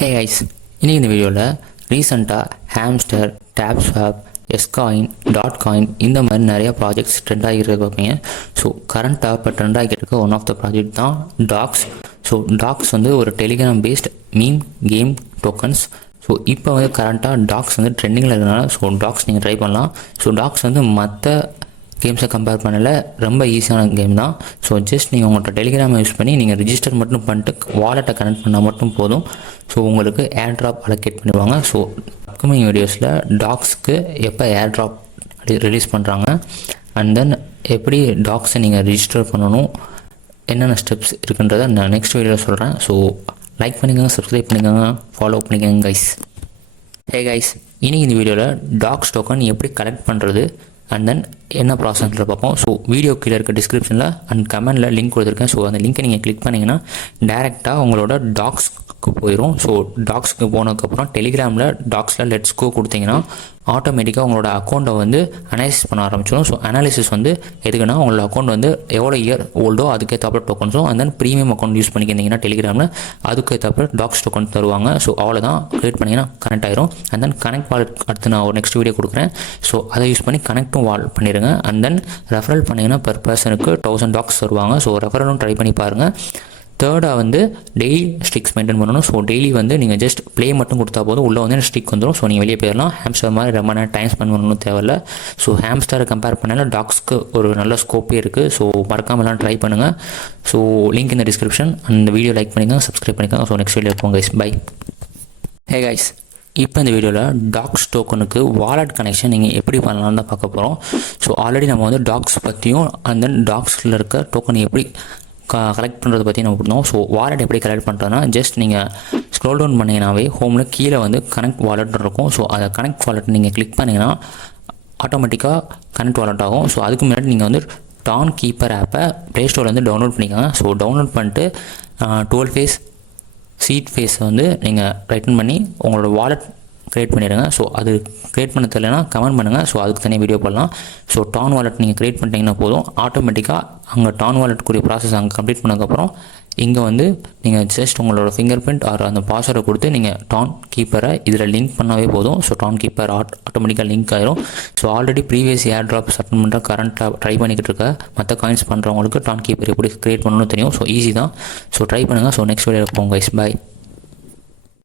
Hey guys, இன்னைக்கு இந்த வீடியோவில் ரீசெண்டாக ஹாம்ஸ்டர், டேப்ஸ்வாப், எஸ்காயின், டாட் காயின் இந்த மாதிரி நிறைய ப்ராஜெக்ட்ஸ் ட்ரெண்ட் ஆகிட்டு பார்ப்பீங்க. ஸோ கரண்ட்டாக இப்போ ட்ரெண்ட் ஆகிட்டு இருக்க ஒன் ஆஃப் த ப்ராஜெக்ட் தான் டாக்ஸ். ஸோ டாக்ஸ் வந்து ஒரு Telegram based meme game tokens. So இப்போ வந்து கரண்ட்டாக டாக்ஸ் வந்து ட்ரெண்டிங்கில் இருக்கிறனால ஸோ டாக்ஸ் நீங்கள் ட்ரை பண்ணலாம். ஸோ டாக்ஸ் வந்து மற்ற கேம்ஸை கம்பேர் பண்ணல ரொம்ப ஈஸியான கேம் தான். ஸோ ஜஸ்ட் நீங்கள் உங்கள்கிட்ட டெலிகிராமை யூஸ் பண்ணி நீங்கள் ரிஜிஸ்டர் மட்டும் பண்ணிட்டு வாலெட்டை கனெக்ட் பண்ணால் மட்டும் போதும். ஸோ உங்களுக்கு ஏர்ட்ராப் அலோகேட் பண்ணிடுவாங்க. ஸோ அப்கமிங் வீடியோஸில் டாக்ஸ்க்கு எப்போ ஏர்ட்ராப் ரிலீஸ் பண்ணுறாங்க அண்ட் தென் எப்படி டாக்ஸை நீங்கள் ரிஜிஸ்டர் பண்ணணும், என்னென்ன ஸ்டெப்ஸ் இருக்குன்றதை நான் நெக்ஸ்ட் வீடியோவில் சொல்கிறேன். ஸோ லைக் பண்ணிக்கோங்க, சப்ஸ்கிரைப் பண்ணிக்கோங்க, ஃபாலோ பண்ணிக்கோங்க கைஸ். ஹே கைஸ், இன்றைக்கி இந்த வீடியோவில் டாக்ஸ் டோக்கன் எப்படி கலெக்ட் பண்ணுறது அண்ட் தென் என்ன ப்ராசஸில் பார்ப்போம். ஸோ வீடியோ கீழே இருக்க டிஸ்கிரிப்ஷனில் அண்ட் கமெண்டில் லிங்க் கொடுத்துருக்கேன். ஸோ அந்த லிங்க்கை நீங்கள் கிளிக் பண்ணிங்கன்னா டேரெக்டாக உங்களோட டாக்ஸ்க்கு போயிடும். ஸோ டாக்ஸ்க்கு போனதுக்கப்புறம் டெலிகிராமில் டாக்ஸில் லெட்ஸ் கோ கொடுத்தீங்கன்னா ஆட்டோமேட்டிக்காக உங்களோட அக்கௌண்ட்டை வந்து அனாலிசிஸ் பண்ண ஆரம்பிச்சிடும். ஸோ அனாலிசிஸ் வந்து எதுக்குன்னா உங்களோட அக்கௌண்ட் வந்து எவ்வளோ இயர் ஓல்டோ அதுக்கேற்றாப்புல டோக்கன்ஸும் and then premium account use பண்ணிக்கிறீங்கன்னா டெலிகிராமில் அதுக்கேற்றாப்புல டாக்ஸ் டோக்கன் தருவாங்க. ஸோ அவ்வளோதான், க்ரியேட் பண்ணிங்கன்னா கனெக்ட் ஆயிரும். அண்ட் தென் கனெக்ட் வாலெட் அடுத்து நான் ஒரு நெக்ஸ்ட் வீடியோ கொடுக்குறேன். ஸோ அதை யூஸ் பண்ணி கனெக்ட்டும் வால் பண்ணிடுங்க. அண்ட் தென் ரெஃபரல் பண்ணிங்கன்னா பெர் பர்சனுக்கு 1000 டாக்ஸ் தருவாங்க. ஸோ ரெஃபரலும் ட்ரை பண்ணி பாருங்கள். தேர்டாக வந்து டெய்லி ஸ்டிக்ஸ் மெயின்டைன் பண்ணணும். ஸோ டெய்லி வந்து நீங்கள் ஜஸ்ட் ப்ளே மட்டும் கொடுத்தா போதும், உள்ளே வந்து ஸ்டிக் வந்துடும். ஸோ நீங்கள் வெளியே போயிடலாம். ஹாம்ஸ்டர் மாதிரி ரொம்ப நேரம் டைம் ஸ்பெண்ட் பண்ணணும் தேவையில்ல. ஸோ ஹாம்ஸ்டரை கம்பேர் பண்ணால டாக்ஸ்க்கு ஒரு நல்ல ஸ்கோப்பே இருக்குது. ஸோ மறக்காமலாம் ட்ரை பண்ணுங்கள். ஸோ லிங்க் இந்த டிஸ்கிரிப்ஷன். அந்த வீடியோ லைக் பண்ணிக்கோங்க, சப்ஸ்கிரைப் பண்ணிக்கோங்க. ஸோ நெக்ஸ்ட் வீடியோ இருப்போம் கைஸ், பை. ஹே கைஸ், இப்போ இந்த வீடியோவில் டாக்ஸ் டோக்கனுக்கு வாலெட் கனெக்ஷன் நீங்கள் எப்படி பண்ணலான்னு தான் பார்க்க போகிறோம். ஸோ ஆல்ரெடி நம்ம வந்து டாக்ஸ் பற்றியும் அண்ட் தென் டாக்ஸில் இருக்க டோக்கன் எப்படி கலெக்ட் பண்ணுறதை பற்றி நம்ம கொடுத்தோம். ஸோ வாலெட் எப்படி கலெக்ட் பண்ணுறதுனா ஜஸ்ட் நீங்கள் ஸ்க்ரோல் டவுன் பண்ணிங்கனாவே ஹோமில் கீழே வந்து கனெக்ட் வாலெட் இருக்கும். ஸோ அதை கனெக்ட் வாலெட் நீங்கள் கிளிக் பண்ணிங்கன்னா ஆட்டோமேட்டிக்காக கனெக்ட் வாலெட் ஆகும். ஸோ அதுக்கு முன்னாடி நீங்கள் வந்து டான் கீப்பர் ஆப்பை ப்ளே ஸ்டோர்லேருந்து டவுன்லோட் பண்ணிக்கோங்க. ஸோ டவுன்லோட் பண்ணிட்டு 12 ஃபேஸ் சீட் ஃபேஸை வந்து நீங்கள் ரைட்டன் பண்ணி உங்களோட வாலெட் க்ரியேட் பண்ணிடுங்க. ஸோ அது க்ரியேட் பண்ண தெரியலனா கமெண்ட் பண்ணுங்கள். ஸோ அதுக்கு தனியாக வீடியோ பண்ணலாம். ஸோ டான் வாலெட் நீங்கள் க்ரியேட் பண்ணிட்டீங்கன்னா போதும், ஆட்டோமேட்டிக்காக அங்கே டான் வாலெட்டுக்குரிய ப்ராசஸ் அங்கே கம்ப்ளீட் பண்ணதுக்கப்புறம் இங்கே வந்து நீங்கள் ஜஸ்ட் உங்களோட ஃபிங்கர் பிரிண்ட் ஆர் அந்த பாஸ்வேர்டை கொடுத்து நீங்கள் டான் கீப்பரை இதில் லிங்க் பண்ணாவே போதும். ஸோ டான் கீப்பர் ஆட்டோமேட்டிக்காக லிங்க் ஆயிரும். So already previous airdrop submit பண்ணுற கரண்ட்டாக ட்ரை பண்ணிக்கிட்டு இருக்க மற்ற காயின்ஸ் பண்ணுறவங்களுக்கு டான் கீப்பர் எப்படி க்ரியேட் பண்ணணும்னு தெரியும். ஸோ ஈஸி தான். ஸோ ட்ரை பண்ணுங்கள். ஸோ நெக்ஸ்ட் வீடியோ போங்க கைஸ், பை.